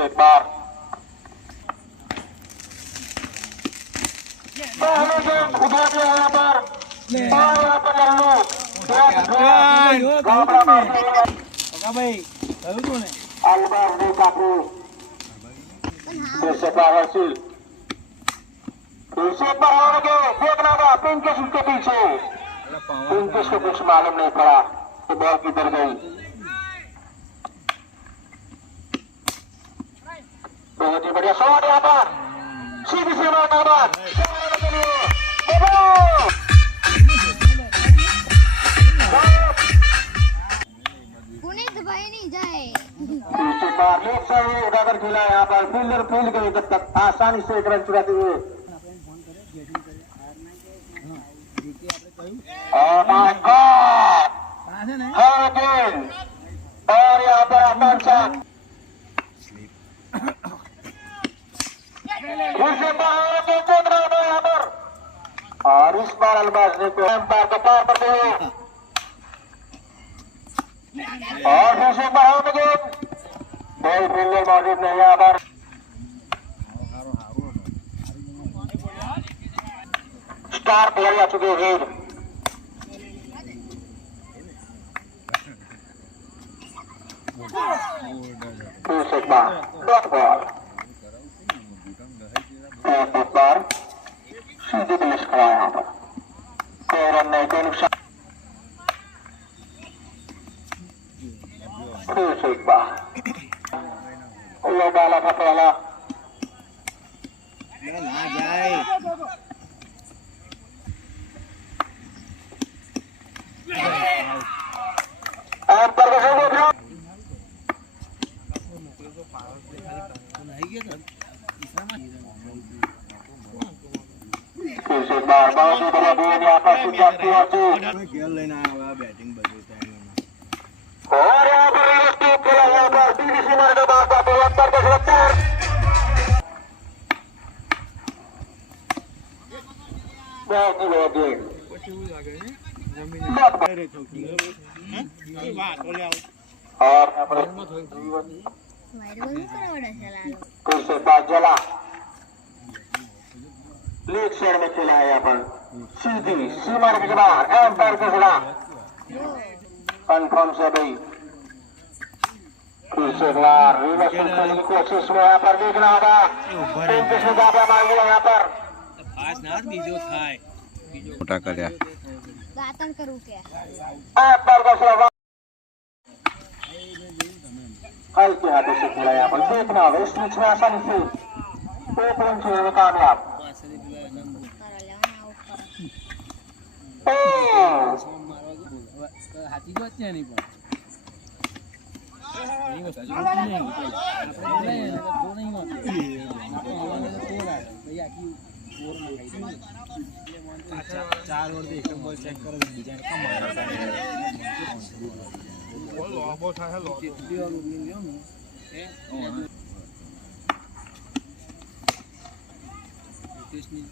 से एक बार उठा दिया यहाँ पर और यहाँ पर अलबाज ने काफी जैसे हासिल पीछे पर होंगे देखना था पिंकस उसके पीछे पिंकस को कुछ मालूम नहीं पड़ा तो बॉल किधर गई। बहुत ही बढ़िया शॉट यहाँ पर सीधी से मारना नहीं जाए उठाकर खेला यहाँ पर फील्डर फील्ड गई जब तक आसानी से एक रन चुराते हुए और यहाँ पर आसान शॉट यहाँ पर और इस बार अलबाज ने को एम्पायर का पार करते हुए और दूसरे पर कोई फील्डर मौजूद नहीं यहाँ पर स्टार प्लेयर आ चुके हैं दूसरे बार डॉट बॉल एक बार सीधे पेश करा यहाँ पर कोई रन नहीं कोई नुकसान दूसरे बार डाला था पहला ना जाए खेल लेना होगा बैटिंग और यहाँ पर खेला यहाँ पर बीबीसी मार का बात का 72 बहुत ही और यहाँ पर फिर से बात जला लीग शेयर में खेला है यहाँ पर सीधी सीमा के बाद एम्पायर का खिला कन्फर्म से भाई फिर से बार रिवर्स खेलने की कोशिश में यहाँ पर देखना होगा किसने दावा मार लिया यहाँ पर मोटा કર્યા ગાતન કરું કે एम्पायर का खिला हल्के हाथों से खेला यहाँ पर देखना होगा इस मैच में आसानी से एक रन छूने में कामयाब હાથી જ છે નહીં પણ એ વસ્તુ નહીં આપણે લઈએ ને તો નહીં હોતી આપણે હવાને તો તોડ આવે ભાઈ આખી ઓર ના ખાઈ દે ચાર ઓર દે એક બોલ ચેક કરો બીજાને કમ બોલ લોબો થાય લો જેટલી ઓર ઉડી ગયો ને એ ટેસ્ટની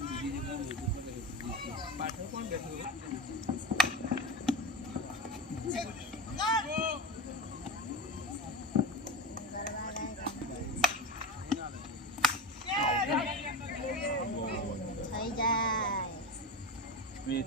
બીજી જગ્યાએ મોટું કરે પાછળ કોણ બેઠું ભાઈ ચાર બીક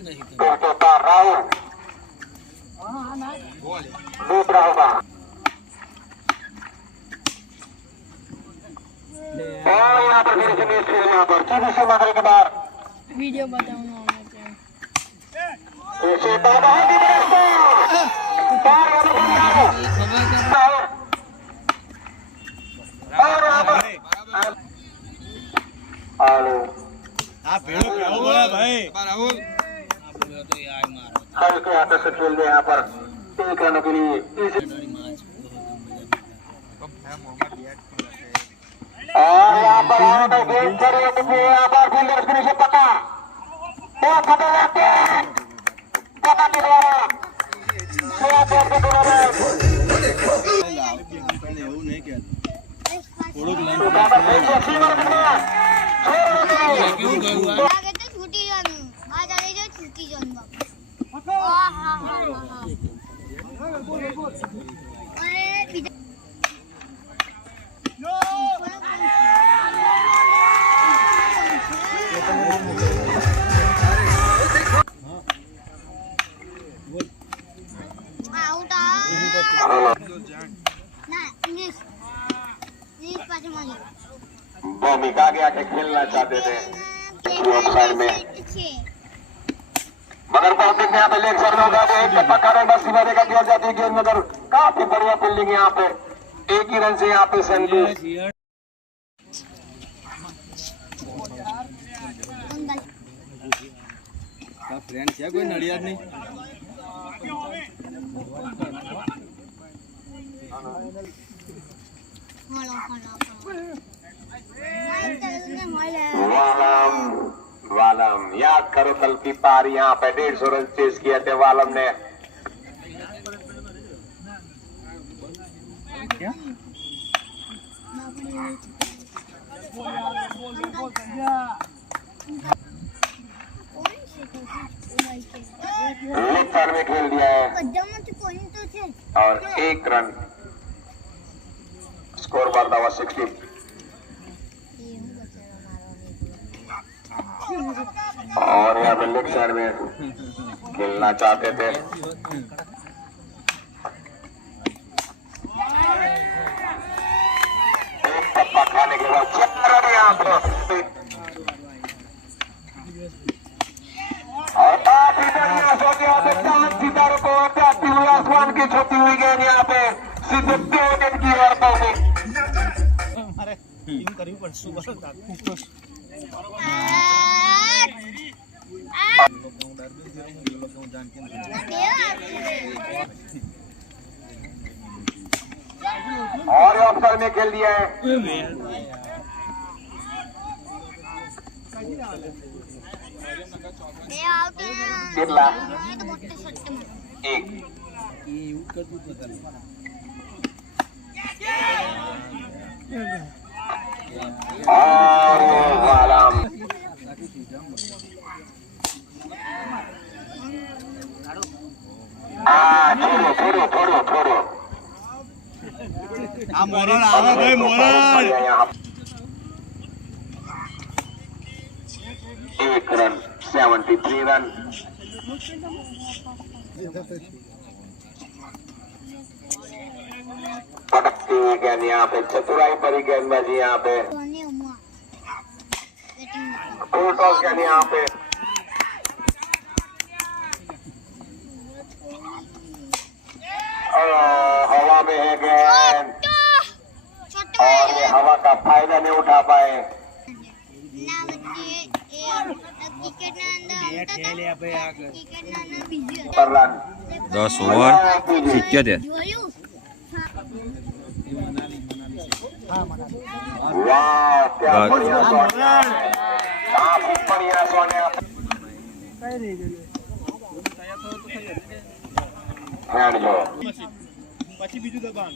નહીં राहुल दूसरा होगा और यहाँ पर फिर से मैच खेल यहाँ पर सीबीसी मारने के बाद वीडियो बताऊंगा इसे बहुत ही हेलो આ ભેળો કેવો બોલા ભાઈ રાહુલ हल्के हाथों से खेल रहे यहाँ पर 1 रनों के लिए और यहाँ पर आउट है, गेंद चली है, यहाँ पर फील्डर फिनिश है, पका बहुत खतरनाक है, पका के द्वारा सोया के द्वारा એવું નહીં કે થોડુંક बराबर फेंक दिया, सीमा रखना, छोड़ दिया। લાગે તો છૂટી જવાનું આ ચાલે જો છૂટી જવાનું બાપુ હા હા હા હા અરે બીજા આઉટ ના ઇંગ્લિશ પાછળ મારી भूमिका आगे आके खेलना चाहते थे ऑफसाइड में, मगर बहुत यहाँ पे लेग साइड में उठा दे, एक चप्पा खा रहे बस सीमा रेखा किया जाती है गेंद, मगर काफी बढ़िया फील्डिंग यहाँ पे, एक ही रन से यहाँ पे सेंचुरी। ફ્રેન્ડ છે કોઈ નડિયાદ ની હાલો હાલો वालम वालम याद करो कल की पार यहाँ पे 150 रन चेस किए थे वालम ने। लेग साइड में खेल दिया है और 1 रन, स्कोर बार था 60। और यहाँ पे लेग साइड में खेलना चाहते थे, एक टप्पा खाने के बाद 4 रन यहाँ पे, और काफी बढ़िया शॉट यहाँ पे, 5 सितारों को हटाती हुई आसमान की छूती हुई गेंद यहाँ पे सीधे 2 रन की ओर पहुंची। મારે એવું કર્યું પડશે બસ और ऑफसाइड में खेल दिया है, કેટલા? 1 એવું કરતું જ નતા और वालम छोड़ो छोड़ो छोड़ो આ મોરલ આવે ભાઈ મોરલ यहाँ 1 रन 73 रन। पटकती हुई गेंद यहाँ पे, चतुराई भरी गेंदबाजी यहाँ पे, फुल टॉस गेंद यहाँ पे, हवा में है गेंद और ये हवा का फायदा नहीं उठा पाए। पर रन 10 ઓવર 77 वाह क्या बढ़िया शॉट, काफी बढ़िया शॉट है। हैंड जो પછી બીજું દબાણ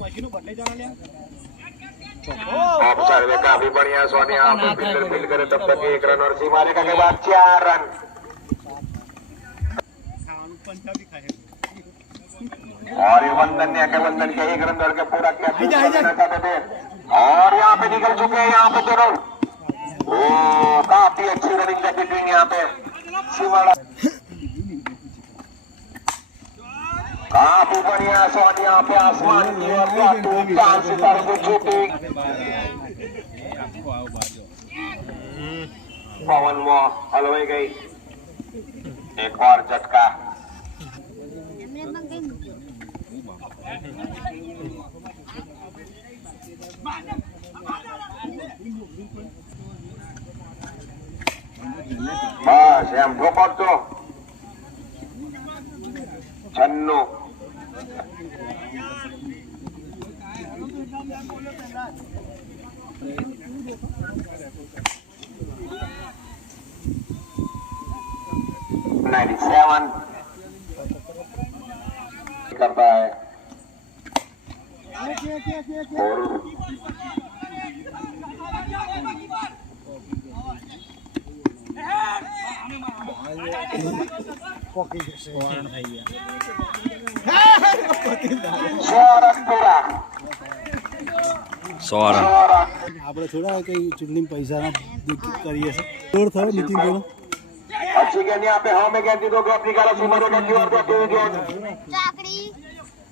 મશીનો બદલાઈ જવા લ્યા ऑफसाइड में काफी बढ़िया शॉट यहाँ पे, फील्डर फील्ड करे तब तक 1 रन और सीमा रेखा के बाद 4 रन। ખાવાનું પંજાબી ખાય और ये वंदन ने आके वंदन के 1 रन दौड़ के पूरा किया, चाहते थे और यहाँ पे निकल चुके हैं यहाँ पे दोनों। ओ काफी अच्छी रनिंग है बिटवीन यहाँ पे सीमा, काफी बढ़िया शॉट यहाँ पे आसमान की ओर, 5 सितारों को छूटी, पवन में हलवाई गई, एक और झटका। બસ એમ ઠોકરતો 96 97 करता है और સો રન આપણે થોડા કઈ ચૂંટણી પૈસાના કરીએ છીએ દોડ થયો નીતિન ભાઈનો अच्छी गेंद यहाँ पे हवा में गेंद दो कि अपनी गाला सीमा रोड की ओर जाती हुई गेंद ચાકડી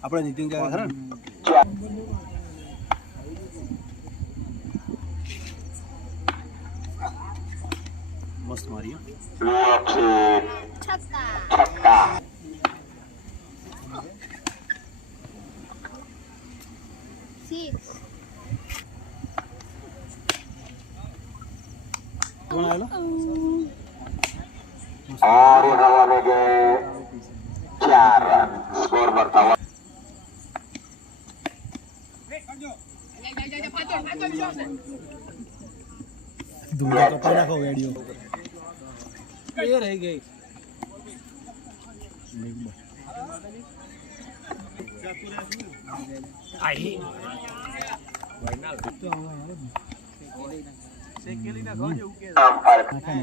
આપણે નીતિન કાકા ખરા ને? મસ્ત મારી अच्छी છક્કા छक्का સિક્સ કોણ આવેલો और ये हवा में गए 4 रन स्कोर बढ़ता हुआ ધૂળા કપાઈ નાખો ગાડીઓ એ રહી ગઈ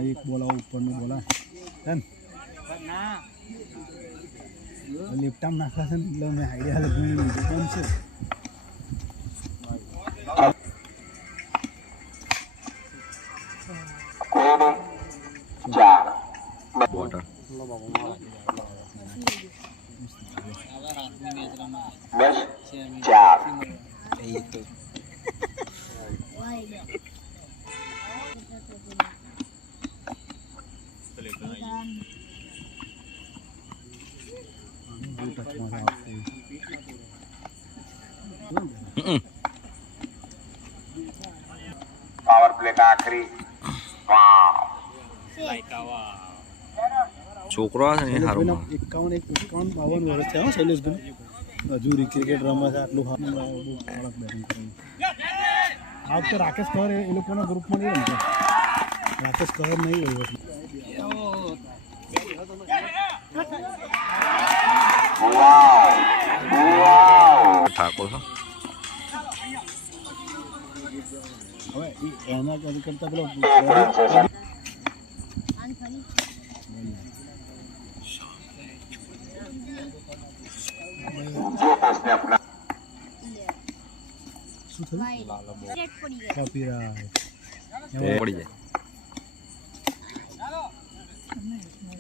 એક બોલાવો ઉપરનું બોલા લેપટાપ નાખવા છે ને એટલે મેં આઈડિયા લગી લીધું કેમ છે कोने 4 બોટર बस 4 બહુ ટચમાં આપવું पावर प्ले का आखिरी वाह છોકરો આવે છે ને સારું 51 52 વર્ષ થયા શૈલેષભાઈ હજુ ક્રિકેટ રમે છે આટલું બહુ કડક બેટિંગ કરે આ વખતે રાકેશ કર એ લોકોના ગ્રુપમાં નહીં રમતા રાકેશ કર નહીં રહ્યો ઠાકોર છો હવે એના કરતા પેલો जो उसने अपना શું થયું સેટ પડી ગયો કોપીરાઇટ તે પડી જાય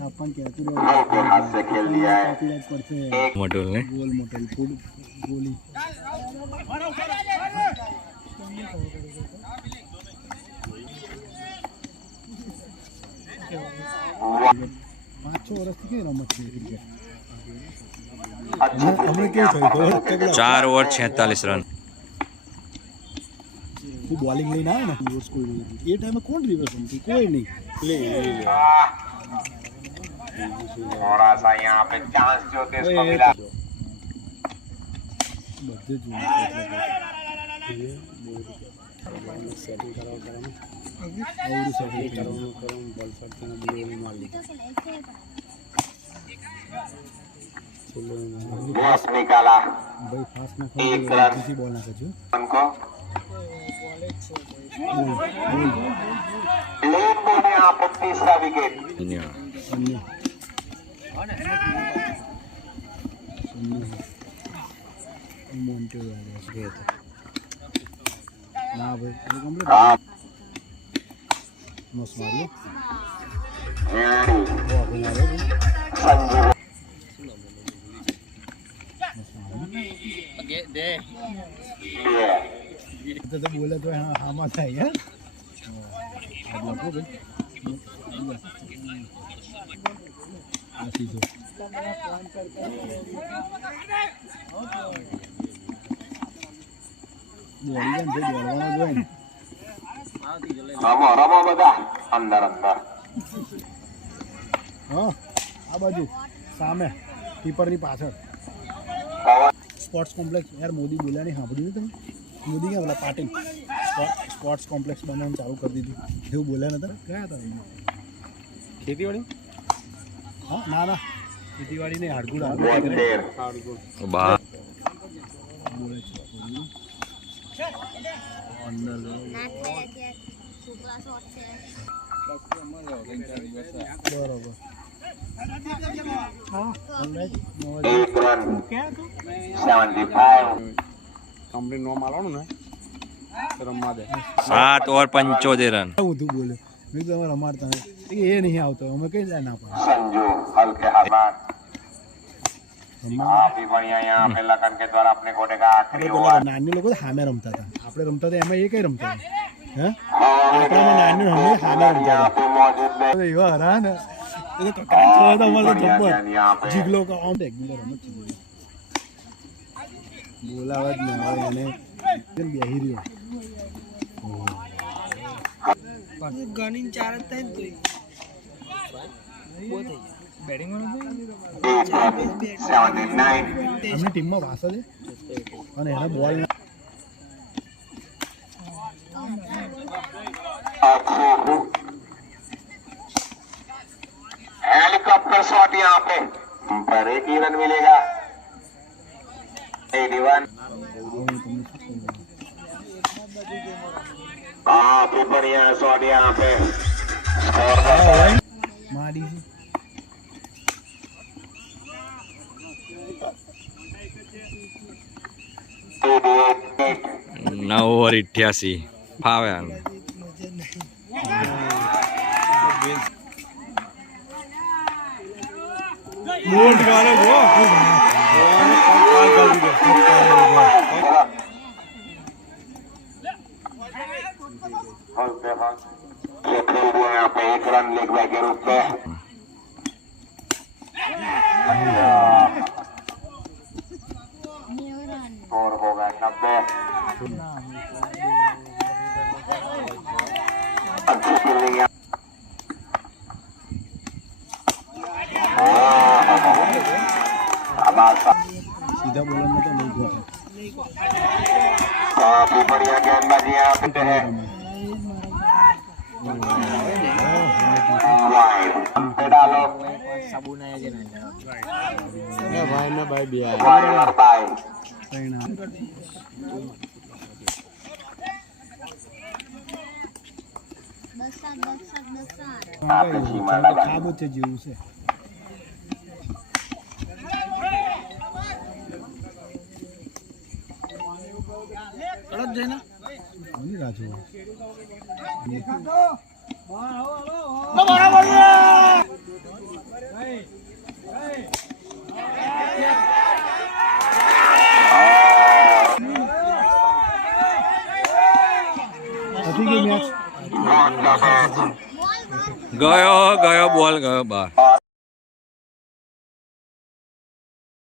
આપણ કહેતું भाई के हाथ से खेल दिया है કોપીરાઇટ પડશે મોટું ને ગોલ મોટલ ફૂડ ગોલી પાંચ છ વર્ષથી કઈ રમત છે ક્રિકેટ હમણાં કેવું થયું ખબર 4 ઓવર 46 રન હું બોલિંગ લઈને આવે ને રિવર્સ કોઈ નહીં એ ટાઈમે કોણ રિવર્સ રમતું કોઈ નહીં थोड़ा सा यहाँ पे चांस जो थे इसको मिला બધે જ સેટિંગ કરવાનું સેટિંગ કરવાનું બોલ ફરતીને બોલને માર લીધું बॉस निकाला ભાઈ ફાસ્ટ ના એક ખાલી રન. બીજી બોલ નાખે છે उनको लेन बोले यहाँ पे तीसरा विकेट અહીંયા શૂન્ય મોન્ટે ના ભાઈ એ કમ્પ્લીટ हाँ મસ્ત માર્યો रेडी બહુ આગળ આવ્યો ભાઈ संजू તો બોલે તો આમાં થાય યાર આ લખો ભાઈ આ સીધો દોડી જાય ને દોડવાનો જોઈએ ને रमो रमो बदा अंदर अंदर હા આ બાજુ સામે કીપરની પાછળ સ્પોર્ટ્સ કોમ્પ્લેક્સ યાર મોદી બોલ્યા નહીં સાંભળ્યું તમે મોદી ક્યાં બોલા પાટીલ સ્પોર્ટ્સ કોમ્પ્લેક્સ બનાવવાનું ચાલુ કરી દીધું એવું બોલ્યા નતા કયા હતા ખેતીવાડી હા ના ના ખેતીવાડી નહીં હાડગુડા બા બોલે છે અંદર છોકરા શોટ છે બરોબર હા एक रन ક્યાં હતું 75 કંપની નો માલવાનું ને રમવા દે 7 ઓવર 75 રન ઊંધું બોલ્યો મેં કીધું અમે રમાડતા નથી એ નહીં આવતો અમે કઈ જાય ના પડે संजू हल्के हाथ काफी बढ़िया यहाँ पे लगन के द्वारा अपने कोटे का आखिरी આપણે પેલા નાની લોકો તો સામે રમતા હતા આપણે રમતા હતા એમાં એ કઈ રમતા હતા હે આપણામાં નાની રમે સામે રમતા यहाँ पे मौजूद है હતા એવા હરા ને એ તો કકડા થવા હતા અમારે તો बढ़िया જબ્બર गेंद यहाँ पे જીગલો કા આમ રેગ્યુલર રમત છે બોલાવા જ ના આવે એને કેમ બેહી રહ્યો ગણીને ચાર જ થાય ને તો બેટિંગ 79 અમને ટીમમાં વાસા છે અને એને બોલ हेलीकॉप्टर शॉट यहाँ पे पर एक ही रन मिलेगा 81 काफी बढ़िया शॉट यहाँ पे स्कोर માડી છે 9 ઓવર 88 ફાવે આને. બોલ્ડ ગાલે જો ये खेल दिया यहाँ पे एक रन लेग बाय के रूप में स्कोर होगा 90 अच्छी फील्डिंग यहाँ સીધા બોલરમાં તો નહીં ગયો काफी बढ़िया गेंदबाजी यहाँ पे है वाइड पे डालो ભાઈ ને ભાઈ બે वाइड बाय પરિણામ આપણે સીમા લગાવી. ખાબો છે જેવું છે કડક જાય ને કોની રાજુ હતી કે મેચ ગયો બોલ ગયો બહાર.